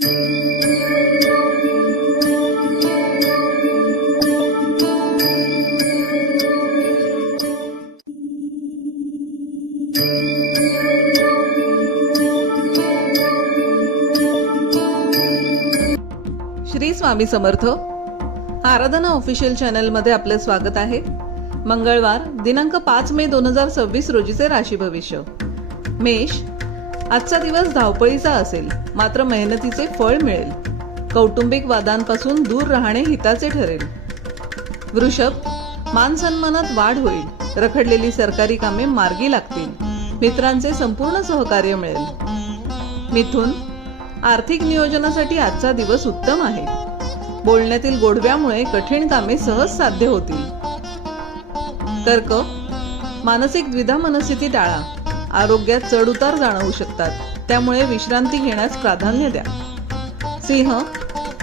श्री स्वामी समर्थ. आराधना official channel मध्ये आपले स्वागत आहे. मंगळवार दिनांक 5 मे 2026 रोजीचे राशी भविष्य. मेष, आजचा दिवस धावपळीचा असेल, मात्र मेहनतीचे फळ मिळेल. कौटुंबिक वादांपासून दूर राहणे हिताचे ठरेल. वृषभ, मान सन्मानात वाढ होईल. रखडलेली सरकारी कामे मार्गी लागतील. मित्रांचे संपूर्ण सहकार्य मिळेल. मिथुन, आर्थिक नियोजनासाठी आजचा दिवस उत्तम आहे. बोलण्यातील गोडव्यामुळे कठीण कामे सहज साध्य होतील. कर्क, मानसिक द्विधा मनस्थिती टाळा. आरोग्यात चढ उतार जाणवू शकतात, त्यामुळे विश्रांती घेण्यास प्राधान्य द्या. सिंह,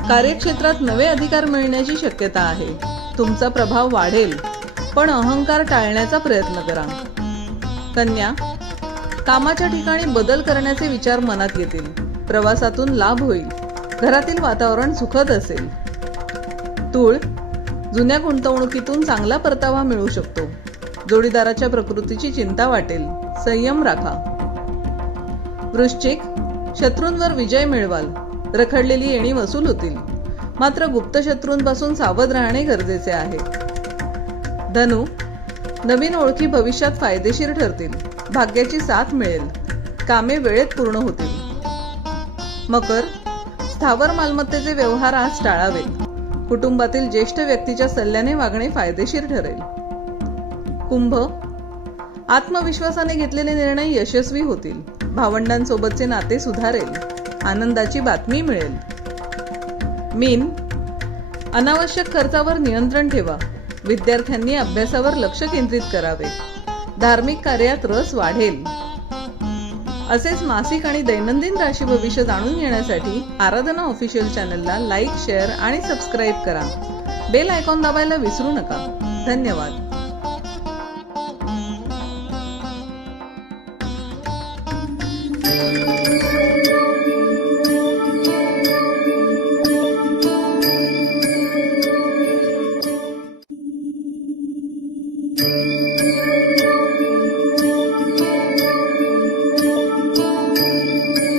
कार्यक्षेत्रात नवे अधिकार मिळण्याची शक्यता आहे. तुमचा प्रभाव वाढेल, पण अहंकार टाळण्याचा प्रयत्न करा. कन्या, कामाच्या ठिकाणी बदल करण्याचे विचार मनात येतील. प्रवासातून लाभ होईल. घरातील वातावरण सुखद असेल. तूळ, जुन्या गुंतवणुकीतून चांगला परतावा मिळू शकतो. जोडीदाराच्या प्रकृतीची चिंता वाटेल. संयम राखा. वृश्चिक, शत्रूंवर विजय मिळवाल. रखडलेली येणी वसूल होतील, मात्र गुप्त शत्रूंपासून सावध राहणे गरजेचे आहे. धनु, नवीन ओळखी भविष्यात फायदेशीर ठरतील. भाग्याची साथ मिळेल. कामे वेळेत पूर्ण होतील. मकर, स्थावर मालमत्तेचे व्यवहार आज टाळावेत. कुटुंबातील ज्येष्ठ व्यक्तीच्या सल्ल्याने वागणे फायदेशीर ठरेल. कुंभ, आत्मविश्वासाने घेतलेले निर्णय यशस्वी होतील. भावंडांसोबतचे नाते सुधारेल. आनंदाची बातमी मिळेल. मीन, अनावश्यक खर्चावर नियंत्रण ठेवा. विद्यार्थ्यांनी अभ्यासावर लक्ष केंद्रित करावे. धार्मिक कार्यात रस वाढेल. असेच मासिक आणि दैनंदिन राशी भविष्य जाणून घेण्यासाठी आराधना ऑफिशियल चॅनलला लाईक, शेअर आणि सबस्क्राईब करा. बेल आयकॉन दाबायला विसरू नका. धन्यवाद.